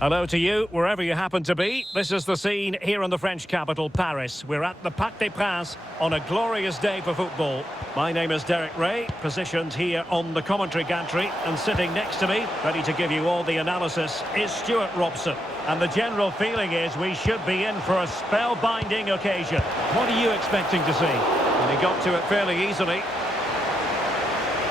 Hello to you, wherever you happen to be. This is the scene here in the French capital, Paris. We're at the Parc des Princes on a glorious day for football. My name is Derek Ray, positioned here on the commentary gantry, and sitting next to me, ready to give you all the analysis, is Stuart Robson. And the general feeling is we should be in for a spellbinding occasion. What are you expecting to see? And he got to it fairly easily.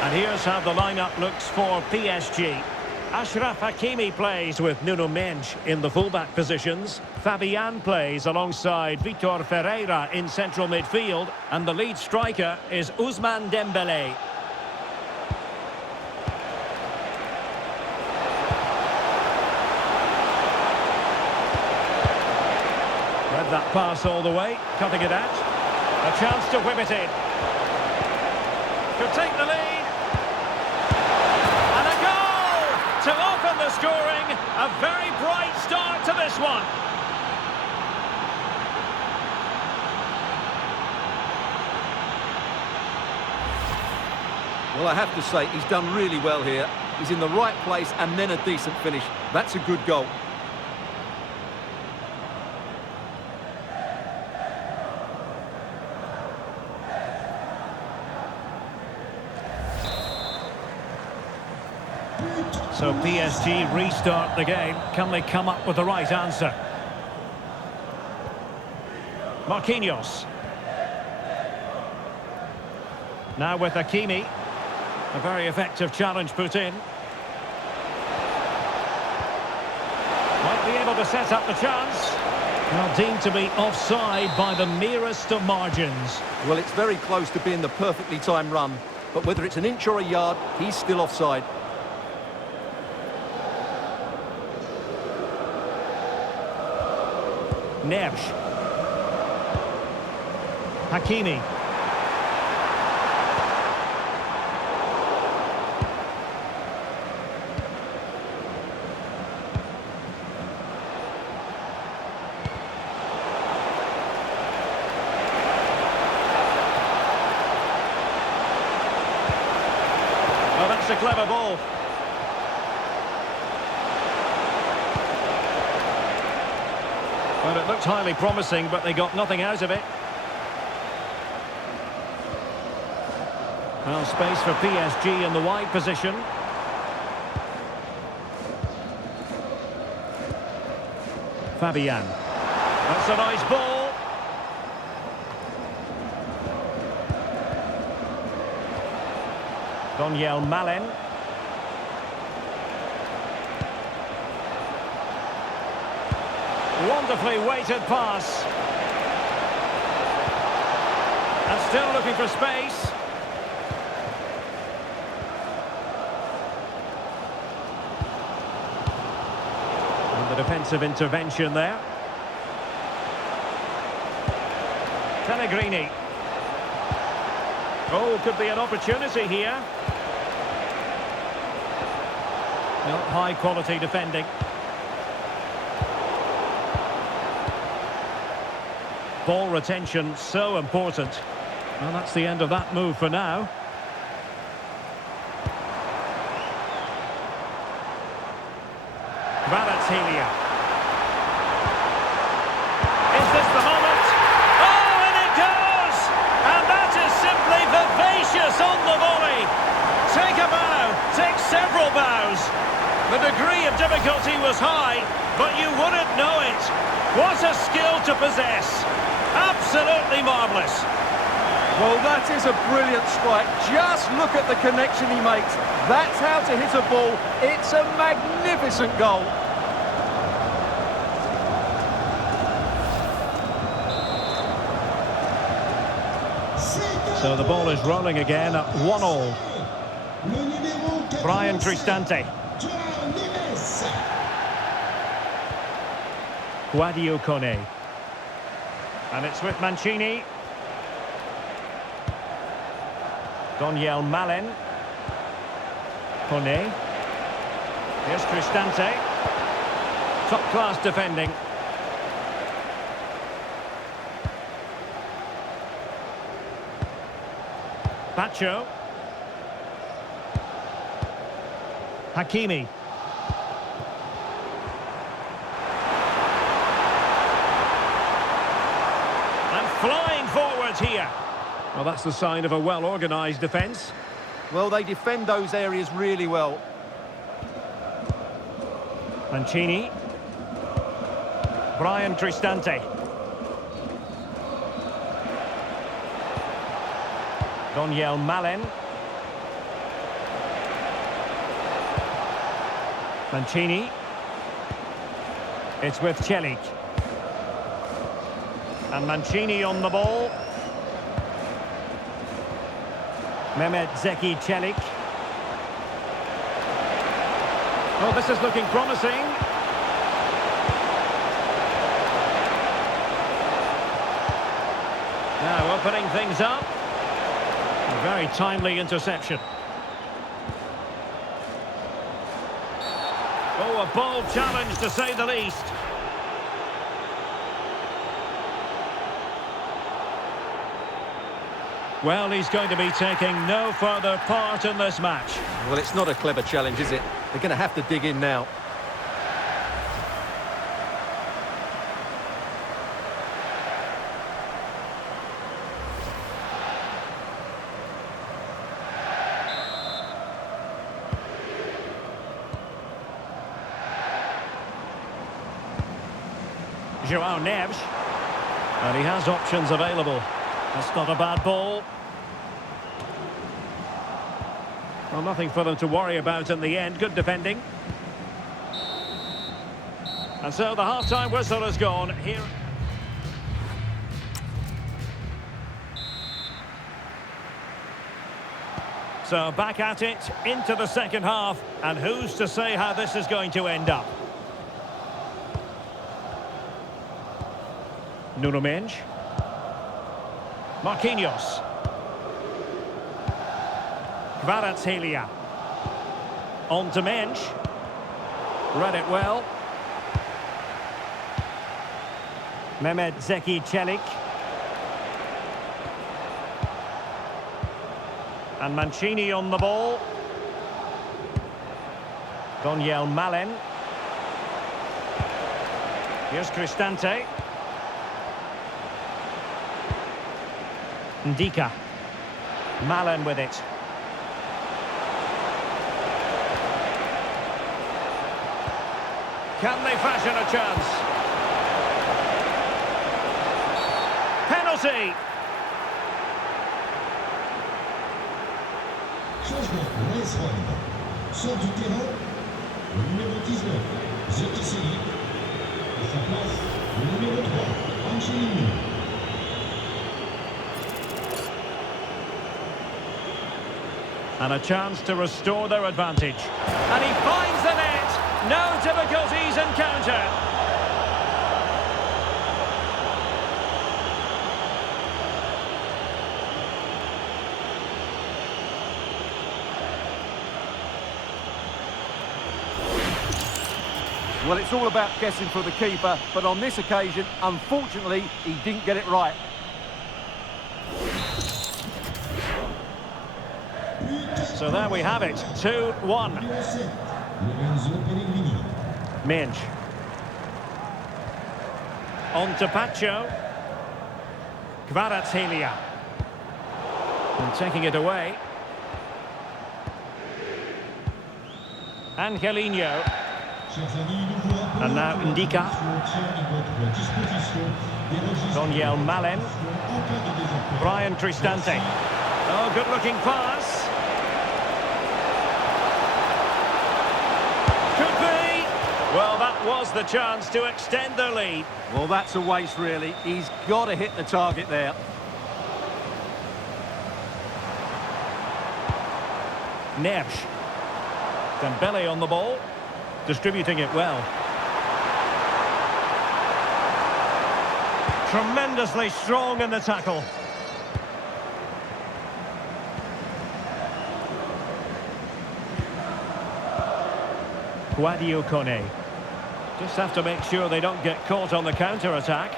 And here's how the lineup looks for PSG. Achraf Hakimi plays with Nuno Mendes in the fullback positions. Fabian plays alongside Vitor Ferreira in central midfield. And the lead striker is Ousmane Dembélé. Read that pass all the way, cutting it out. A chance to whip it in. Could take the lead. To open the scoring, a very bright start to this one. Well, I have to say, he's done really well here. He's in the right place and then a decent finish. That's a good goal. So PSG restart the game. Can they come up with the right answer? Marquinhos. Now with Hakimi. A very effective challenge put in. Might be able to set up the chance. Well, deemed to be offside by the merest of margins. Well, it's very close to being the perfectly timed run. But whether it's an inch or a yard, he's still offside. Neves. Hakimi. Oh, that's a clever ball. Well, it looked highly promising, but they got nothing out of it. Well, space for PSG in the wide position. Fabian. That's a nice ball. Donyell Malen. Wonderfully weighted pass. And still looking for space. And the defensive intervention there. Pellegrini. Oh, could be an opportunity here. Not high quality defending. Ball retention so important. Well, that's the end of that move for now. Kvaratskhelia. Is this the moment? Oh, and it goes! And that is simply vivacious on the volley. Take a bow, take several bows. The degree of difficulty was high, but you wouldn't know it. What a skill to possess. Absolutely marvellous. Well, that is a brilliant strike. Just look at the connection he makes. That's how to hit a ball. It's a magnificent goal. So the ball is rolling again at 1-1. Bryan Cristante. Sadio Kone. And it's with Mancini. Donyell Malen. Kone. Here's Cristante. Top-class defending. Pacho. Hakimi. forward here. Well, that's the sign of a well-organised defence. Well, they defend those areas really well. Mancini. Bryan Cristante. Donyell Malen. Mancini. It's with Celik. And Mancini on the ball. Mehmet Zeki Celik. Oh, this is looking promising. Now opening things up. A very timely interception. Oh, a bold challenge to say the least. Well, he's going to be taking no further part in this match. Well, it's not a clever challenge, is it? They're going to have to dig in now. João Neves. And he has options available. That's not a bad ball. Well, nothing for them to worry about in the end. Good defending. And so the half-time whistle has gone. Here. So back at it, into the second half. And who's to say how this is going to end up? Nuno Mendes. Marquinhos. Kvaratskhelia. On to Mendes. Read it well. Mehmet Zeki Celik. And Mancini on the ball. Donyell Malen. Here's Cristante. Ndika. Malen with it. Can they fashion a chance? Penalty! Changement pour l'AS Rome. Sort du terrain, le numéro 19, Zeki Celik. À sa place, le numéro 3, Angelino. And a chance to restore their advantage. And he finds the net! No difficulties in counter. Well, it's all about guessing for the keeper, but on this occasion, unfortunately, he didn't get it right. So there we have it, 2-1. Mendes. On to Pacho. Kvaratskhelia. And taking it away. Angelino. And now Ndika. Donyell Malen. Bryan Cristante. Oh, good-looking pass. Could be. Well, that was the chance to extend their lead. Well, that's a waste, really. He's got to hit the target there. Neves. Dembele on the ball. Distributing it well. Tremendously strong in the tackle. Guadio Kone. Just have to make sure they don't get caught on the counter-attack.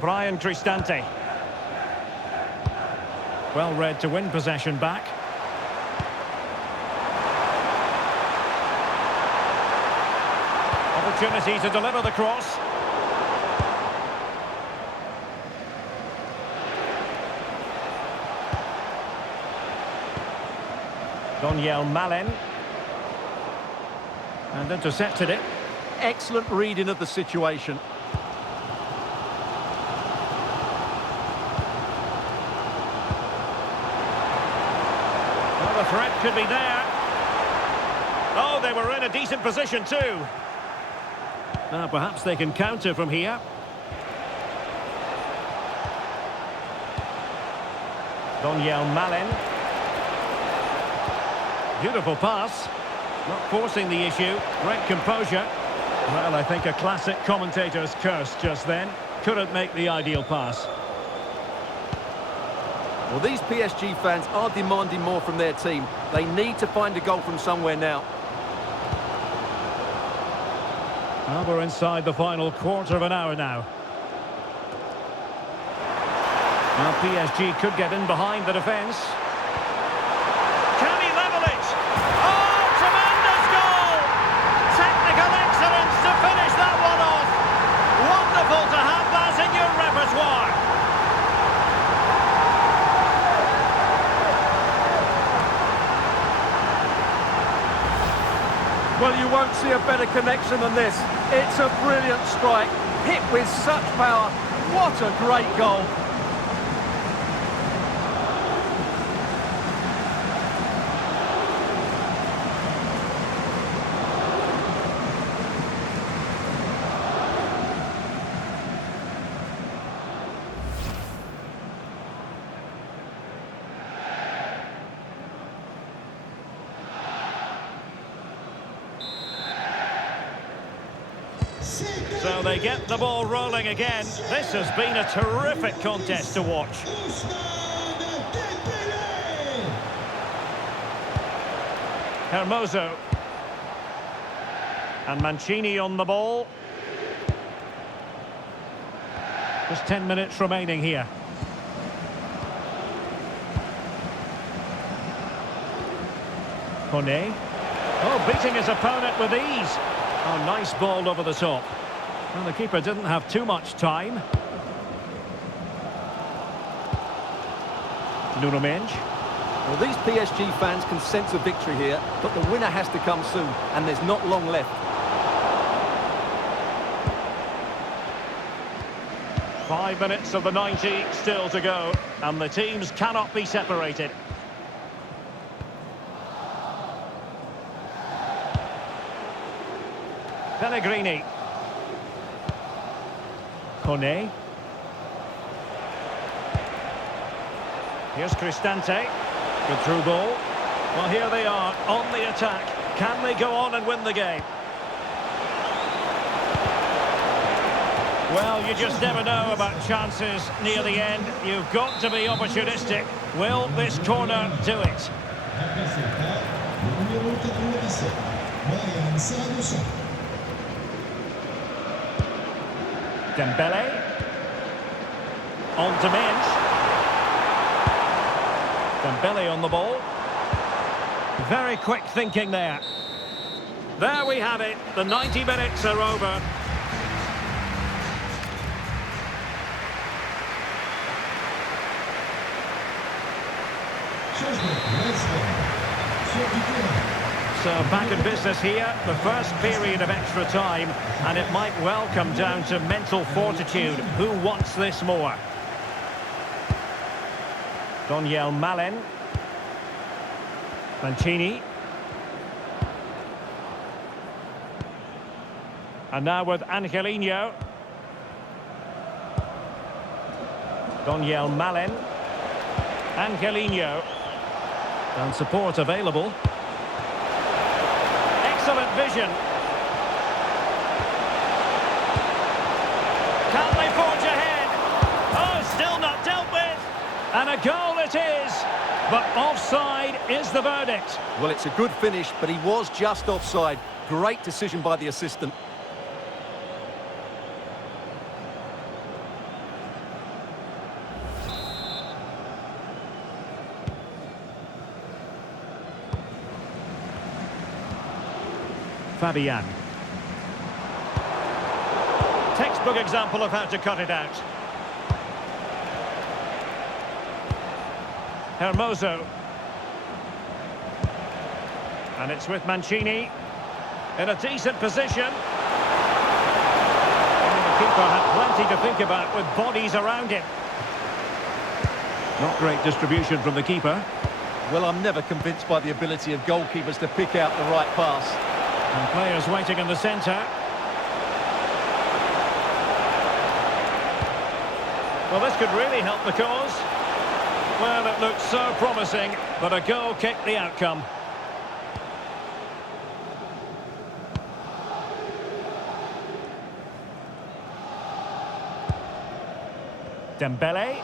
Bryan Cristante. Well read to win possession back. Opportunity to deliver the cross. Donyell Malen. And intercepted it. Excellent reading of the situation. Well, the threat could be there. Oh, they were in a decent position too. Now perhaps they can counter from here. Donyell Malen. Beautiful pass. Not forcing the issue. Great composure. Well, I think a classic commentator's curse just then. Couldn't make the ideal pass. Well, these PSG fans are demanding more from their team. They need to find a goal from somewhere now. Well, we're inside the final quarter of an hour now. Now PSG could get in behind the defence. Can he level it? Oh, tremendous goal! Technical excellence to finish that one off. Wonderful to have that in your repertoire. Well, you won't see a better connection than this. It's a brilliant strike, hit with such power. What a great goal. So they get the ball rolling again. This has been a terrific contest to watch. Hermoso. And Mancini on the ball. Just 10 minutes remaining here. Kone. Oh, beating his opponent with ease. Oh, nice ball over the top. Well, the keeper didn't have too much time. Nuno Mendes. Well, these PSG fans can sense a victory here, but the winner has to come soon, and there's not long left. Five minutes of the 90 still to go, and the teams cannot be separated. Pellegrini. Kone. Here's Cristante. Good through ball. Well, here they are on the attack. Can they go on and win the game? Well, you just never know about chances near the end. You've got to be opportunistic. Will this corner do it? Dembele. On to Mendes. Dembele on the ball. Very quick thinking there. There we have it. The 90 minutes are over. So back in business here, the first period of extra time, and it might well come down to mental fortitude. Who wants this more? Donyell Malen. Mancini. And now with Angelino. Donyell Malen. Angelino. And support available. Excellent vision. Can they forge ahead? Oh, still not dealt with. And a goal it is. But offside is the verdict. Well, it's a good finish, but he was just offside. Great decision by the assistant. Fabian. Textbook example of how to cut it out. Hermoso. And it's with Mancini in a decent position. The keeper had plenty to think about with bodies around him. Not great distribution from the keeper. Well, I'm never convinced by the ability of goalkeepers to pick out the right pass. And players waiting in the centre. Well, this could really help the cause. Well, it looked so promising, but a goal kicked the outcome. Dembele.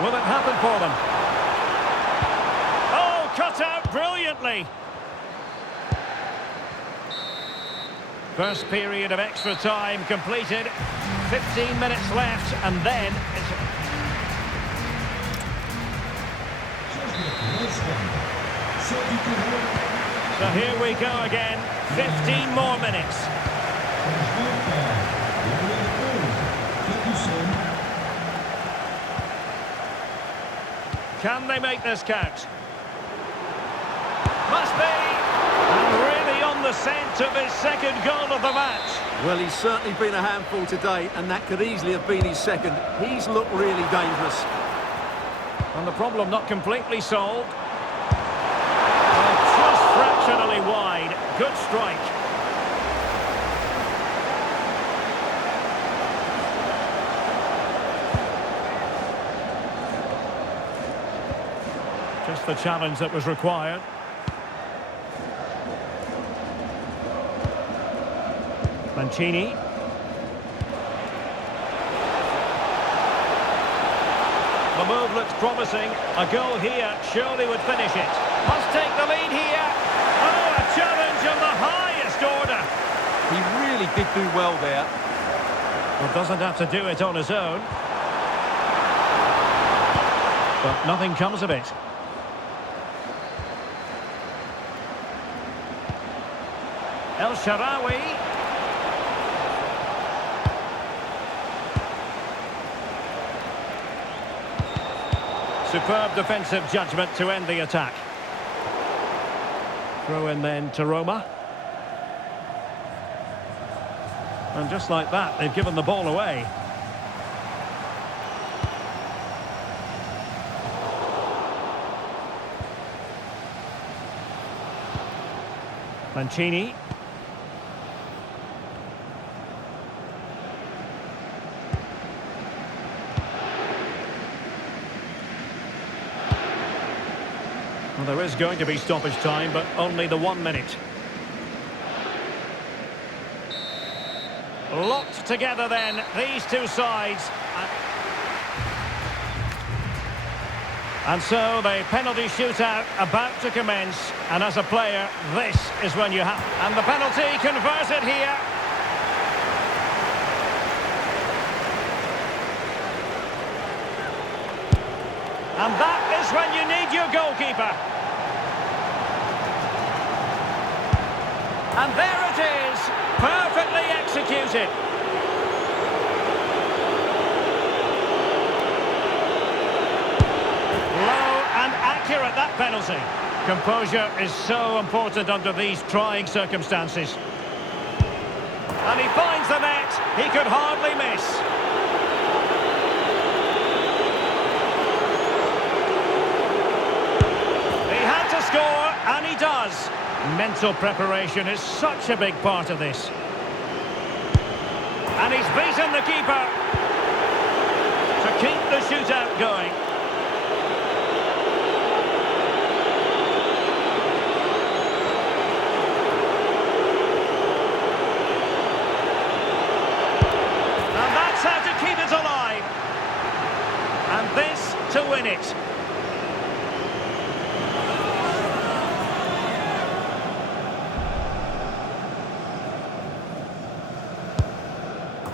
Will it happen for them? Oh, cut out brilliantly. First period of extra time completed. 15 minutes left, and then it's... So here we go again. 15 more minutes. Can they make this count? Must be! And really on the scent of his second goal of the match. Well, he's certainly been a handful today, and that could easily have been his second. He's looked really dangerous. And the problem not completely solved. Just fractionally wide. Good strike. Just the challenge that was required. Mancini. The move looks promising. A goal here surely would finish it. Must take the lead here. Oh, a challenge of the highest order. He really did do well there. Well, doesn't have to do it on his own. But nothing comes of it. El Shaarawy. Superb defensive judgment to end the attack. Throw in then to Roma. And just like that, they've given the ball away. Mancini. Well, there is going to be stoppage time, but only the 1 minute. Locked together then, these two sides. And so the penalty shootout about to commence. And as a player, this is when you have... And the penalty converted here. And that is when you need your goalkeeper. And there it is, perfectly executed. Low and accurate, that penalty. Composure is so important under these trying circumstances. And he finds the net, he could hardly miss. Score, and he does. Mental preparation is such a big part of this. And he's beaten the keeper to keep the shootout going. And that's how to keep it alive. And this to win it.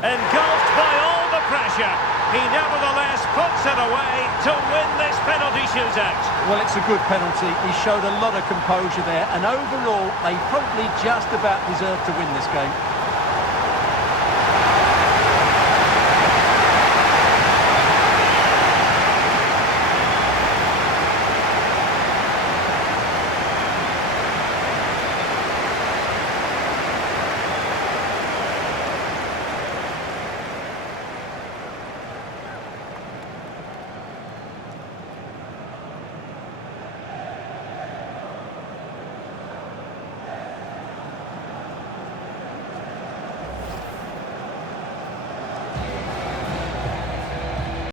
Engulfed by all the pressure, he nevertheless puts it away to win this penalty shootout. Well, it's a good penalty. He showed a lot of composure there, and overall, they probably just about deserved to win this game.